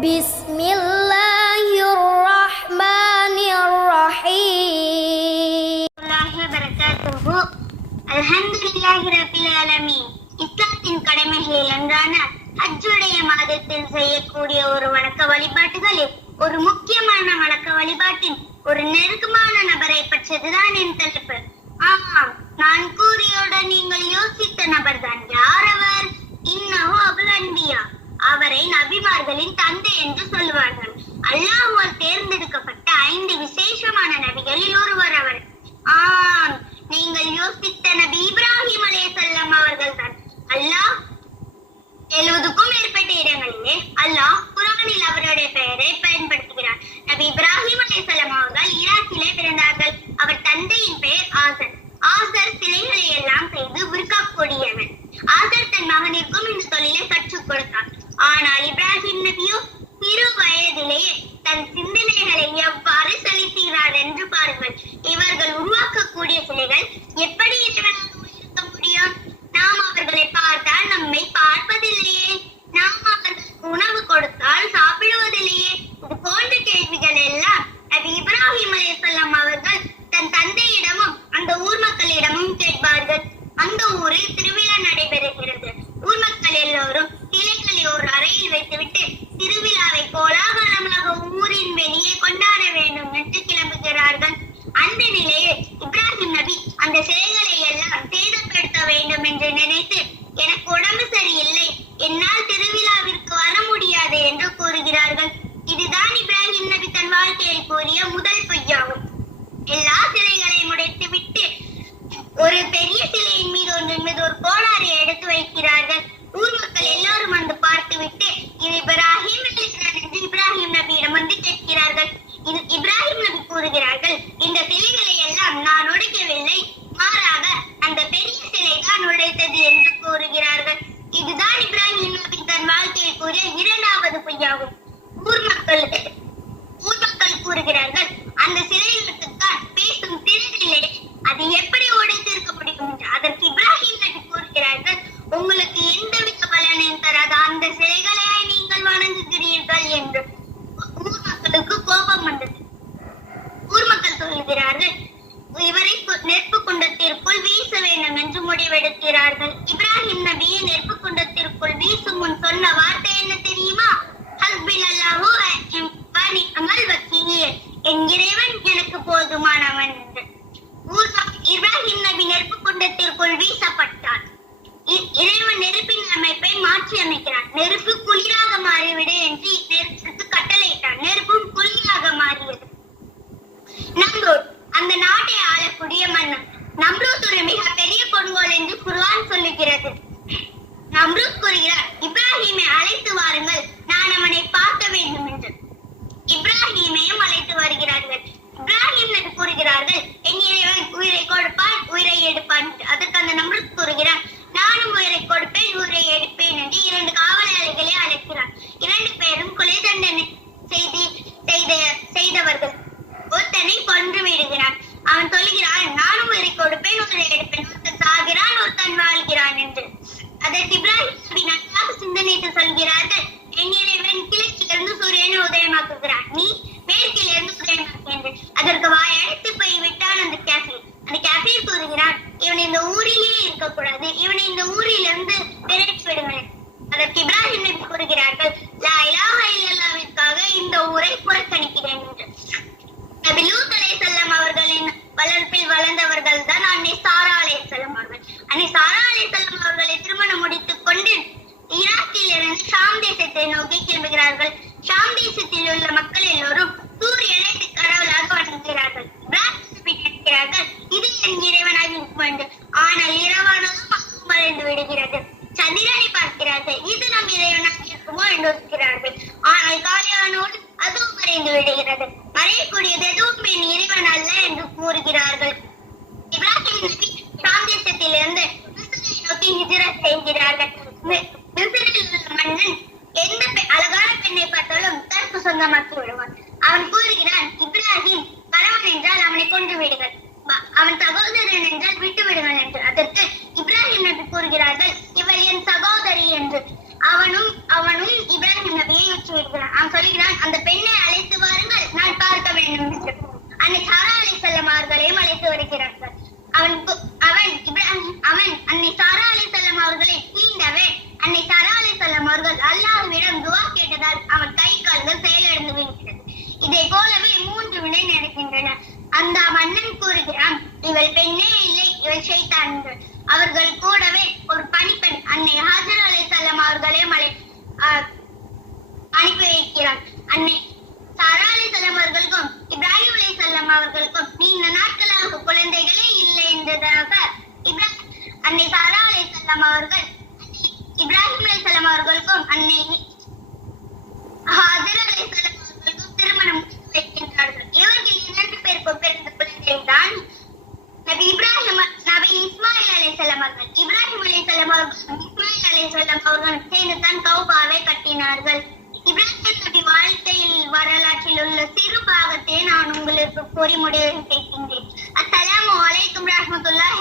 பிஸ்மில்லாஹிர்ரஹ்மானிர்ரஹீம். அல்ஹம்துலில்லாஹி ரப்பில் ஆலமீன். இஸ்லாத்தின் கடமைகளில் ஒன்றான ஹஜ்ஜுடைய மாதத்தில் செய்யக்கூடிய ஒரு வணக்க வழிபாட்டுகளில் ஒரு முக்கியமான வணக்க வழிபாட்டின் ஒரு நெருக்கமான நபரை பற்றியதுதான் என் தலைப்பு. ஆமாம், நான் கூறியவுடன் நீங்கள் யோசித்த நபர் தான். யார் அவர்? இன்னஹு அபுல் அன்பியா. அவரை நபிமார்களின் தந்தை என்று சொல்வார்கள். அல்லாஹ்வால் தேர்ந்தெடுக்கப்பட்ட 5 விசேஷமான நபிகளில் ஒருவர் அவர். ஆம், நீங்கள் யோசித்த நபி இப்ராஹிம் அலைஹிஸ்ஸலாம் அவர்கள் தான். அல்லாஹ் 70க்கும் மேற்பட்ட இடங்களிலே அல்லாஹ் குர்ஆனில் அவருடைய பெயரை பயன்படுத்துகிறார். நபி இப்ராஹிம் அலைஹிஸ்ஸலாம் அவர்கள் ஈராக்கிலே பிறந்தார்கள். அவர் தந்தையின் பெயர் ஆசர். ஆசர் சிலைகளை எல்லாம் செய்து விற்கக்கூடியவர். ஆசர் தன் மகனிற்கும் இந்த தொழிலை கற்றுக் கொடுத்தார். ஆனால் இப்ராஹிம் நபியோ சிறு வயதிலேயே தன் சிந்தனைகளை எவ்வாறு செலுத்துகிறார் என்று பாருங்கள். இவர்கள் உருவாக்கக்கூடிய சிலைகள் எப்படி இருக்க முடியும்? நாம் அவர்களை பார்த்தால் நம்மை பார்ப்பதில்லையே, நாம் அவர்களுக்கு உணவு கொடுத்தால் சாப்பிடுவதில்லையே. இது போன்ற கேள்விகள் எல்லாம் நபி இப்ராஹிம் அலைஹிஸ்ஸலாம் அவர்கள் தன் தந்தையிடமும் அந்த ஊர் மக்களிடமும் கேட்பார்கள். அந்த ஊரில் திருவிழா நடைபெறுகிறது. ஊர் மக்கள் எல்லோரும் சிலைகளை ஒரு அறையில் வைத்துவிட்டு திருவிழாவை கோலாகலமாக ஊரின் வெளியே கொண்டாட வேண்டும் என்று கிளம்புகிறார்கள். அந்த நிலையில் இப்ராஹிம் நபி அந்த சிலைகளை எல்லாம் சேதப்படுத்த வேண்டும் என்று நினைத்து, எனக்கு உடம்பு சரியில்லை, என்னால் திருவிழாவிற்கு வர முடியாது என்று கூறுகிறார்கள். இதுதான் இப்ராஹிம் நபி தன் வாழ்க்கையில் கூறிய முதல் பொய்யாகும். எல்லா சிலைகளையும் உடைத்து விட்டு ஒரு பெரிய சிலையின் மீது ஒன்றின் மீது ஒரு கோடாரை எடுத்து வைக்கிறார்கள். ஊர் மக்கள் எல்லாரும் வந்து பார்த்து விட்டு இது இப்ராஹிம் என்று இப்ராஹிம் நபியிடம் வந்து கேட்கிறார்கள். இப்ராஹிம் நபி கூறுகிறார்கள், இந்த சிலைகளை எல்லாம் நான் உடைக்கவில்லை, மாறாக அந்த பெரிய சிலை தான் உடைத்தது என்று கூறுகிறார்கள். இதுதான் இப்ராஹிம் நபி தன் வாழ்க்கையில் கூறிய இரண்டாவது பொய்யாகும். ஊர் மக்கள் கூறுகிறார்கள், அந்த சிலைகளுக்கு தான் பேசும் திறனில்லை, அது எப்படி உடைத்திருக்க முடியும் என்று. அதற்கு இப்ராஹிம் நபி கூறுகிறார்கள், உங்களுக்கு எந்தவித பலனையும் தராத அந்த சிலைகளை நீங்கள் வணங்குகிறீர்கள் என்று. ஊர் மக்களுக்கு கோபம் வந்தது. ஊர் மக்கள் சொல்கிறார்கள், இவரை நெருப்பு குண்டத்திற்குள் வீச வேண்டும் என்று முடிவெடுக்கிறார்கள். இப்ராஹிம் நபியை நெருப்பு குண்டத்திற்குள் வீசும் முன் சொன்ன வார்த்தை என்ன தெரியுமா? ஹஸ்பினல்லாஹு வ நிஅமல் வக்கீல். என் இறைவன் எனக்கு போதுமானவன் என்று. இப்ராஹிம் நபி நெருப்பு குண்டத்திற்குள் வீசப்பட்டார். இறைவன் நெருப்பின் அமைப்பை மாற்றி அமைக்கிறார். நெருப்பு குளிராக மாறிவிடு என்று நெருப்புக்கு கட்டளையிட்டார். நெருப்பும் குளிராக மாறியது. நம்ரூத் அந்த நாட்டை ஆளக்கூடிய மன்னன். நம்ரூத் ஒரு மிக பெரிய கொடுங்கோல் என்று குர்ஆன் சொல்லுகிறது. நம்ரூத் கூறுகிறார், இப்ராஹிமை அழைத்து வாருங்கள், நான் அவனை பார்க்க வேண்டும் என்று. இப்ராஹிமையும் அழைத்து வருகிறார்கள். இப்ராஹிம் நபி கூறுகிறார்கள், என் இறைவன் உயிரை கொடுப்பான், உயிரை எடுப்பான். அதற்கு அந்த நம்ரூத் கூறுகிறார், நானும் உயிரை கொடுப்பேன், உயிரை எடுப்பேன் என்று 2 காவலாளிகளை அழைக்கிறார். 2 பேரும் கொலை தண்டனை செய்தவர்கள். ஒருத்தனை கொன்று விடுகிறான். அவன் சொல்கிறான், நானும் உயிரை கொடுப்பேன், உயிரை எடுப்பேன். ஒருத்தன் சாகிறான், ஒருத்தன் வாழ்கிறான் என்று. அதற்கு இப்ராஹிம் நபி நன்றாக சிந்தனைத்து சொல்கிறார்கள், என் இறைவன் கிழக்கிலிருந்து சூரியனை உதயமாக்குகிறான், நீ மேற்கிலிருந்து உதயமாக்கு என்று. அதற்கு வாயடைத்து போய் விட்டான் அந்த காஃபிர். அந்த காஃபிர் கூறுகிறான், இவன் இந்த ஊரிலேயே இருக்கக்கூடாது, இவனை இந்த ஊரிலிருந்து விரட்டி விடுங்கள். அதற்கு இப்ராஹிம் நபி கூறுகிறார்கள், லா இலாஹ இல்லல்லாஹ்விற்காக இந்த ஊரை புறக்கணிக்கிறேன் என்று. நபி லூத் அலைஹிஸ்ஸலாம் அவர்களின் வளர்ப்பில் வளர்ந்தவர்கள் தான் அன்னை சாரா அலைஹிஸ்ஸலாம் அவர்கள். அன்னை சாரா அலைஹிஸ்ஸலாம் அவர்களை திருமணம் முடித்துக் கொண்டு ஈராக்கில் இருந்து ஷாம் தேசத்தை நோக்கி கிளம்புகிறார்கள். ஷாம் தேசத்தில் உள்ள மக்கள் எல்லோரும் சூரியனை கடவுளாக வணங்குகிறார்கள். இப்ராஹிம் நபி கேட்கிறார்கள், இது என் இறைவனாக இருக்கும் என்று. ஆனால் இரவானதும் அதுவும் மறைந்து விடுகிறது. சந்திரனை பார்க்கிறார்கள், இது நம் இறைவனாக இருக்குமோ என்று யோசிக்கிறார்கள். ஆனால் காலையானோடு அதுவும் மறைந்து விடுகிறது. மறையக்கூடியது எதுவும் என் இறைவன் அல்ல என்று கூறுகிறார்கள். இப்ராஹிம் நபி ஷாம் தேசத்திலிருந்து மிஸ்ரை நோக்கி ஹிஜ்ரத் செய்கிறார்கள். மிஸ்ரில் உள்ள மன்னன் எந்த அழகான பெண்ணை பார்த்தாலும் தனக்கு சொந்தமாக்கி விடுவான். அவன் கூறுகிறான், இப்ராஹிம் கணவன் என்றால் அவனை கொன்று விடுங்கள், அவன் சகோதரன் என்றால் விட்டு விடுங்கள் என்று. அதற்கு இப்ராஹிம் நபி கூறுகிறார்கள், இவள் என் சகோதரி என்று. அவனும் அவனும் இப்ராஹிம் நபியை உற்று விடுகிறான். அவன் சொல்கிறான், அந்த பெண்ணை அழைத்து வாருங்கள், நான் பார்க்க வேண்டும் என்று. அன்னை சாரா அலைஹிஸ்ஸலாம் அவர்களையும் அழைத்து வருகிறார்கள். அவன் அன்னை சாரா அலைஹிஸ்ஸலாம் அவர்களை தீண்டவே அன்னை சாரா அலைஹிஸ்ஸலாம் அவர்கள் அல்லாஹ்விடம் துஆ கேட்டதால் அவன் கை கால்கள் செயலிழந்து விடுகிறது. இதை போலவே 3 வினை நடக்கின்றன. அந்த மன்னன் கூறுகிறான், இவள் பெண்ணே இல்லை, இவள் ஷைத்தான்கள். அவர்கள் கூடவே ஒரு பணிப்பெண் அன்னை ஹாஜர் அலைஹிஸ்ஸலாம் அவர்களையும் அனுப்பி வைக்கிறான். அன்னை சாரா அலைஹிஸ்ஸலாம் அவர்களுக்கும் இப்ராஹிம் அலைஹிஸ்ஸலாம் அவர்களுக்கும் நீண்ட நாட்களாக குழந்தைகளே இல்லை என்றதாக அன்னை சாரா அலைஹிஸ்ஸலாம் அவர்கள் இப்ராஹிம் அலைஹிஸ்ஸலாம் அவர்களுக்கும் அன்னை ஹாஜர் அலைஹிஸ்ஸலாம் அவர்களுக்கும் திருமணம் வைக்கின்றார்கள். இவர்கள் 2 பேருக்கும் பிறந்த குழந்தைகள் தான் நபி இஸ்மாயில் அலைஹிஸ்ஸலாம் அவர்கள். இப்ராஹிம் அலைஹிஸ்ஸலாம் அவர்கள் இஸ்மாயில் அலைஹிஸ்ஸலாம் அவர்கள் சேர்ந்து தான் கௌபாவை கட்டினார்கள். இப்ராஹிம் நபி வாழ்க்கையில் வரலாற்றில் உள்ள சிறு பாகத்தை நான் உங்களுக்கு கூறி முடிவு செய்கின்றேன். அஸ்ஸலாமு அலைக்கும் வரஹ்மத்துல்லாஹி